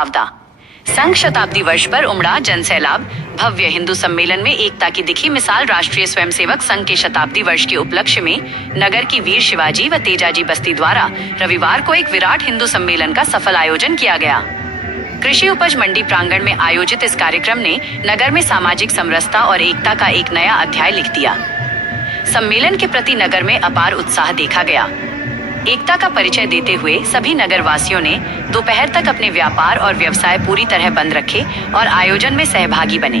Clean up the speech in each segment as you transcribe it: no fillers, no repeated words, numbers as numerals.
सावदा। संघ शताब्दी वर्ष पर उमड़ा जन सैलाब। भव्य हिंदू सम्मेलन में एकता की दिखी मिसाल। राष्ट्रीय स्वयंसेवक संघ के शताब्दी वर्ष के उपलक्ष्य में नगर की वीर शिवाजी व तेजाजी बस्ती द्वारा रविवार को एक विराट हिंदू सम्मेलन का सफल आयोजन किया गया। कृषि उपज मंडी प्रांगण में आयोजित इस कार्यक्रम ने नगर में सामाजिक समरसता और एकता का एक नया अध्याय लिख दिया। सम्मेलन के प्रति नगर में अपार उत्साह देखा गया। एकता का परिचय देते हुए सभी नगर वासियों ने दोपहर तक अपने व्यापार और व्यवसाय पूरी तरह बंद रखे और आयोजन में सहभागी बने।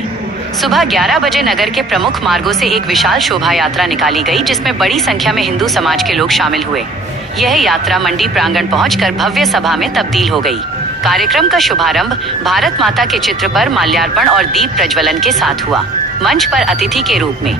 सुबह 11 बजे नगर के प्रमुख मार्गों से एक विशाल शोभा यात्रा निकाली गई, जिसमें बड़ी संख्या में हिंदू समाज के लोग शामिल हुए। यह यात्रा मंडी प्रांगण पहुंचकर भव्य सभा में तब्दील हो गई। कार्यक्रम का शुभारंभ भारत माता के चित्र पर माल्यार्पण और दीप प्रज्वलन के साथ हुआ। मंच पर अतिथि के रूप में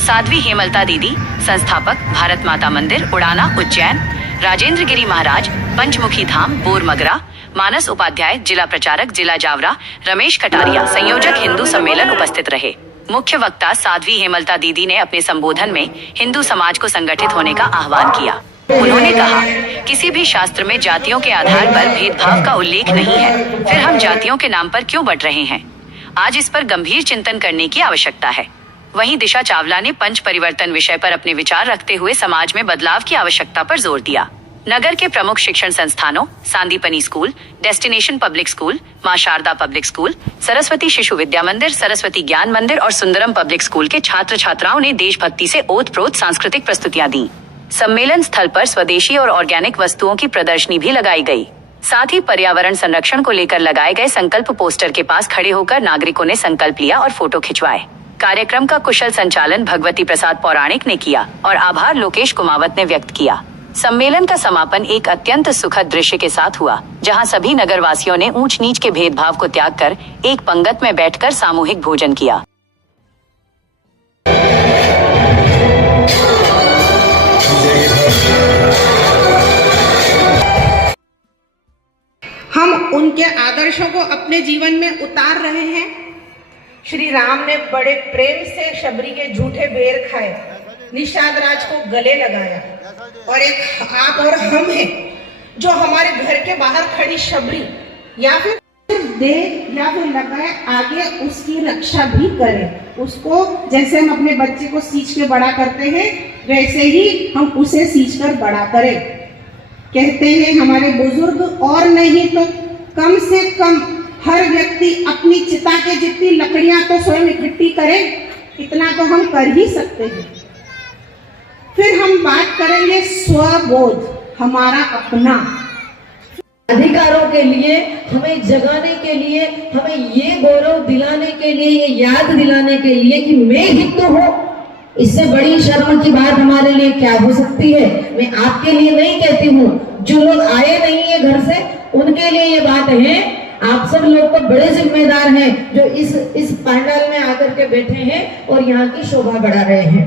साध्वी हेमलता दीदी, संस्थापक भारत माता मंदिर उड़ाना उज्जैन, राजेंद्र गिरी महाराज, पंचमुखी धाम बोरमगरा, मानस उपाध्याय, जिला प्रचारक जिला जावरा, रमेश कटारिया, संयोजक हिंदू सम्मेलन उपस्थित रहे। मुख्य वक्ता साध्वी हेमलता दीदी ने अपने संबोधन में हिंदू समाज को संगठित होने का आह्वान किया। उन्होंने कहा, किसी भी शास्त्र में जातियों के आधार पर भेदभाव का उल्लेख नहीं है, फिर हम जातियों के नाम पर क्यों बंट रहे हैं? आज इस पर गंभीर चिंतन करने की आवश्यकता है। वहीं दिशा चावला ने पंच परिवर्तन विषय पर अपने विचार रखते हुए समाज में बदलाव की आवश्यकता पर जोर दिया। नगर के प्रमुख शिक्षण संस्थानों Sandipani school, destination public school, मां शारदा पब्लिक स्कूल, सरस्वती शिशु विद्या मंदिर, सरस्वती ज्ञान मंदिर और सुंदरम पब्लिक स्कूल के छात्र छात्राओं ने देशभक्ति से ओतप्रोत सांस्कृतिक प्रस्तुतियां दी। सम्मेलन स्थल पर स्वदेशी और ऑर्गेनिक वस्तुओं की प्रदर्शनी भी लगाई गई। साथ ही पर्यावरण संरक्षण को लेकर लगाए गए संकल्प पोस्टर के पास खड़े होकर नागरिकों ने संकल्प लिया और फोटो खिंचवाए। कार्यक्रम का कुशल संचालन भगवती प्रसाद पौराणिक ने किया और आभार लोकेश कुमावत ने व्यक्त किया। सम्मेलन का समापन एक अत्यंत सुखद दृश्य के साथ हुआ, जहां सभी नगरवासियों ने ऊंच नीच के भेदभाव को त्याग कर एक पंगत में बैठकर सामूहिक भोजन किया। हम उनके आदर्शों को अपने जीवन में उतार रहे हैं। श्री राम ने बड़े प्रेम से शबरी के झूठे बेर खाए, निषाद राज को गले लगाया, और एक आप और हम हैं जो हमारे घर के बाहर खड़ी शबरी या फिर दे या फिर लगाए आगे उसकी रक्षा भी करें। उसको जैसे हम अपने बच्चे को सींच के बड़ा करते हैं, वैसे ही हम उसे सींच कर बड़ा करें। कहते हैं हमारे बुजुर्ग, और नहीं तो कम से कम हर व्यक्ति अपनी चिता के जितनी लकड़ियां तो स्वयं इकट्ठी करे, इतना तो हम कर ही सकते हैं। फिर हम बात करेंगे स्वबोध, हमारा अपना अधिकारों के लिए, हमें जगाने के लिए, हमें ये गौरव दिलाने के लिए, ये याद दिलाने के लिए कि मैं हिंदू हूँ। इससे बड़ी शर्म की बात हमारे लिए क्या हो सकती है? मैं आपके लिए नहीं कहती हूँ, जो लोग आए नहीं है घर से उनके लिए ये बात है। आप सब लोग तो बड़े जिम्मेदार हैं जो इस पंडाल में आकर के बैठे हैं और यहाँ की शोभा बढ़ा रहे हैं।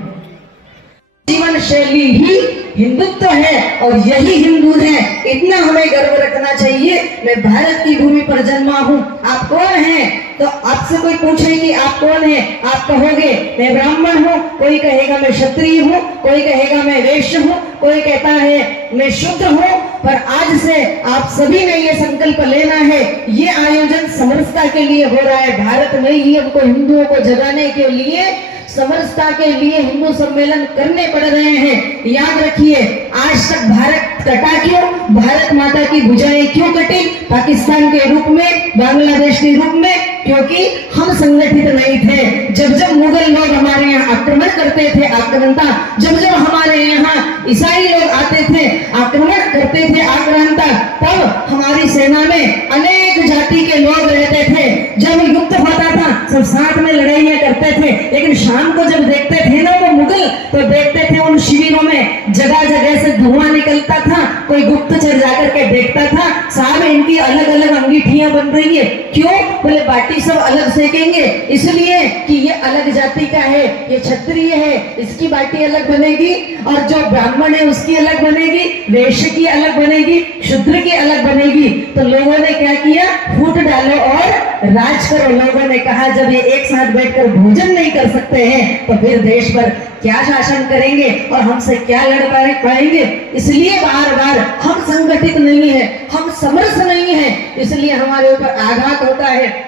जीवन शैली ही हिंदुत्व है और यही हिंदू है, इतना हमें गर्व रखना चाहिए। मैं भारत की भूमि पर जन्मा हूँ। आप कौन हैं? तो आपसे कोई पूछेगी आप कौन है, आप कहोगे मैं ब्राह्मण हूँ, कोई कहेगा मैं क्षत्रिय हूँ, कोई कहेगा मैं वैश्य हूँ, कोई कहता है मैं शुद्ध हूँ। पर आज से आप सभी ने ये संकल्प लेना है, ये आयोजन समरसता के लिए हो रहा है। भारत में ही हमको हिंदुओं को जगाने के लिए, समरसता के लिए हिंदू सम्मेलन करने पड़ रहे हैं। याद रखिए, आज तक भारत कटा क्यों? भारत माता की भुजाएं क्यों कटी? पाकिस्तान के रूप में, बांग्लादेश के रूप में, क्योंकि हम संगठित नहीं थे। जब जब मुगल लोग हमारे यहाँ आक्रमण करते थे, आक्रांता, जब जब हमारे यहाँ ईसाई लोग आते थे, आक्रमण करते थे, आक्रांता, तब हमारी सेना में अनेक जाति के लोग रहते थे। जब युद्ध होता था सब साथ में लड़ाइयां करते थे, लेकिन शाम को जब देखते थे ना वो मुगल, तो देखते थे उन शिविरों में जगह जगह से धुआं निकलता था। कोई गुप्तचर जाकर के देखता था, साहब इनकी अलग अलग अंगीठियां बन रही है। क्यों? बोले बाटी सब अलग सेकेंगे, इसलिए कि ये अलग जाति का है, ये क्षत्रिय है, इसकी बाटी अलग बनेगी, और जो ब्राह्मण है उसकी अलग बनेगी, वैश्य की अलग बनेगी, शूद्र की अलग बनेगी। तो लोगों ने क्या किया, फूट डालो और राज करो। लोगों ने कहा जब ये एक साथ बैठकर भोजन नहीं कर सकते हैं तो फिर देश पर क्या शासन करेंगे और हमसे क्या लड़ पाएंगे। इसलिए बार बार हम संगठित नहीं है, हम समर्थ नहीं है, इसलिए हमारे ऊपर आघात होता है।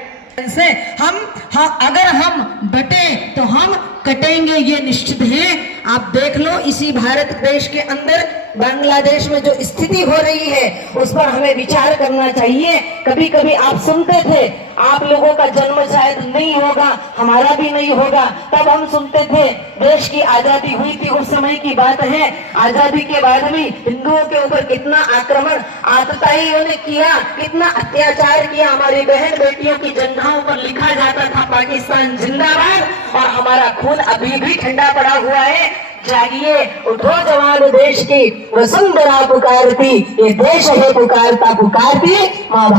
से अगर हम डटे तो हम कटेंगे, ये निश्चित है। आप देख लो इसी भारत देश के अंदर बांग्लादेश में जो स्थिति हो रही है उस पर हमें विचार करना चाहिए। कभी कभी आप सुनते थे, आप लोगों का जन्म शायद नहीं होगा, हमारा भी नहीं होगा, तब हम सुनते थे देश की आजादी हुई थी, उस समय की बात है। आजादी के बाद भी हिंदुओं के ऊपर कितना आक्रमण आतताइयों ने किया, कितना अत्याचार किया। हमारी बहन बेटियों की जंघाओं पर लिखा जाता था पाकिस्तान जिंदाबाद, और हमारा खून अभी भी ठंडा पड़ा हुआ है। जागिए, उठो जवान देश की वसुंधरा पुकारती, ये देश है पुकारता पुकारती, माँ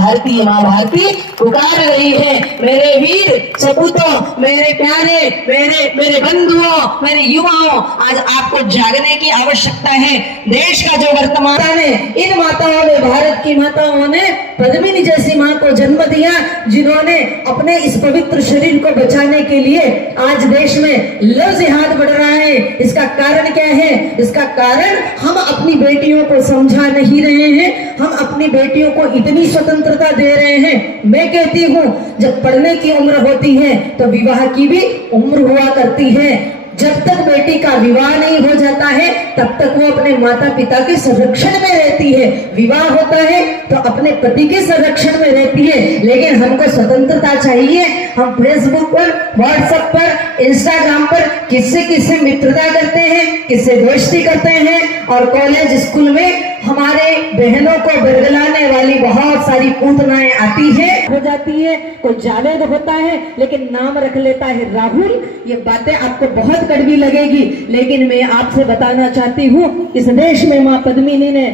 भारती पुकार रही है। मेरे वीर सपूतों, मेरे प्यारे, मेरे बंधुओं, मेरे युवाओं, आज आपको जागने की आवश्यकता है। देश का जो वर्तमान है, इन माताओं ने, भारत की माताओं ने पद्मिनी जैसी माँ को जन्म दिया, जिन्होंने अपने इस पवित्र शरीर को बचाने के लिए आज देश में लव जिहाद बढ़ रहा है। इसका कारण क्या है? इसका कारण हम अपनी बेटियों को समझा नहीं रहे हैं, हम अपनी बेटियों को इतनी स्वतंत्रता दे रहे हैं। मैं कहती हूँ जब पढ़ने की उम्र होती है तो विवाह की भी उम्र हुआ करती है। जब तक बेटी का विवाह नहीं हो जाता है तब तक वो अपने माता पिता के संरक्षण में रहती है। विवाह होता है तो अपने पति के संरक्षण में रहती है। लेकिन हमको स्वतंत्रता चाहिए। हम फेसबुक पर, व्हाट्सएप पर, इंस्टाग्राम पर किससे मित्रता करते हैं, किससे दोस्ती करते हैं, और कॉलेज स्कूल में हमारे बहनों को बरगलाने वाली बहुत सारी पूतनाएं आती है, हो जाती है। कोई जावेद होता है लेकिन नाम रख लेता है राहुल। ये बातें आपको बहुत कड़वी लगेगी, लेकिन मैं आपसे बताना चाहती हूँ इस देश में माँ पद्मिनी ने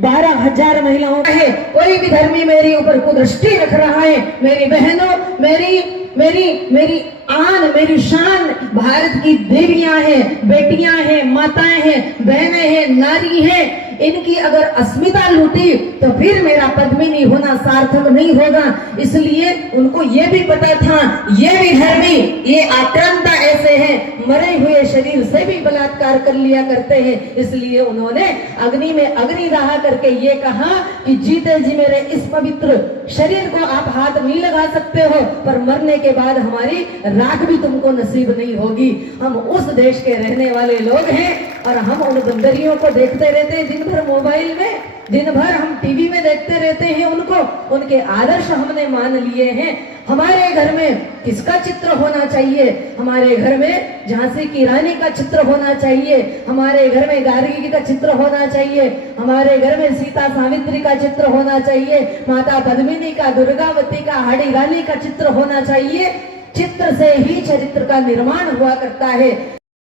12,000 महिलाओं है। कोई भी धर्मी मेरी ऊपर कुदृष्टि रख रहा है, मेरी बहनों, मेरी आन, मेरी शान भारत की देवियां हैं, बेटियां हैं, माताएं हैं, बहनें हैं, नारी हैं, इनकी अगर अस्मिता लूटी तो फिर मेरा पद्मिनी होना सार्थक नहीं होगा। इसलिए उनको ये भी पता था ये भी धर्मी, ये आक्रांता ऐसे हैं, मरे हुए शरीर से भी बलात्कार कर लिया करते हैं। इसलिए उन्होंने अग्नि में अग्नि दहा करके ये कहा कि जीते जी मेरे इस पवित्र शरीर को आप हाथ नहीं लगा सकते हो, पर मरने के बाद हमारी राख भी तुमको नसीब नहीं होगी। हम उस देश के रहने वाले लोग हैं और हम उन बंदरियों को देखते रहते हैं दिन भर मोबाइल में, दिन भर हम टीवी में देखते रहते हैं उनको, उनके आदर्श हमने मान लिए हैं। हमारे घर में किसका चित्र होना चाहिए? हमारे घर में झांसी की रानी का चित्र होना चाहिए, हमारे घर में गार्गी का चित्र होना चाहिए, हमारे घर में सीता सावित्री का चित्र होना चाहिए, माता पद्मिनी का, दुर्गावती का, हाड़ी रानी का चित्र होना चाहिए। चित्र से ही चरित्र का निर्माण हुआ करता है।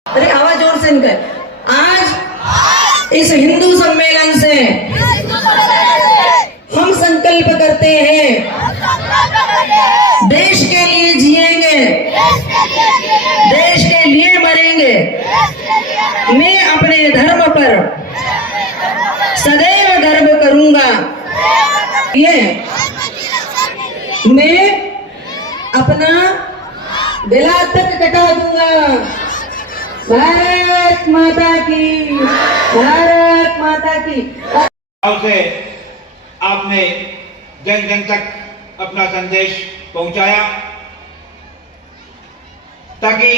अरे आवाज जोर से निकल। आज इस हिंदू सम्मेलन से हम संकल्प करते हैं देश के लिए जिएंगे, देश के लिए मरेंगे। मैं अपने धर्म पर सदैव गर्व करूंगा। ये मैं अपना गला तक कटा दूंगा। भारत माता की, भारत माता की। से आपने जन जन तक अपना संदेश पहुंचाया ताकि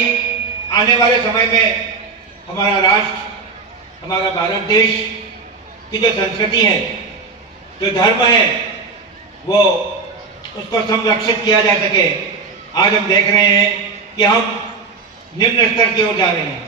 आने वाले समय में हमारा राष्ट्र, हमारा भारत देश की जो संस्कृति है, जो धर्म है, वो उसको संरक्षित किया जा सके। आज हम देख रहे हैं कि हम निम्न स्तर की ओर जा रहे हैं।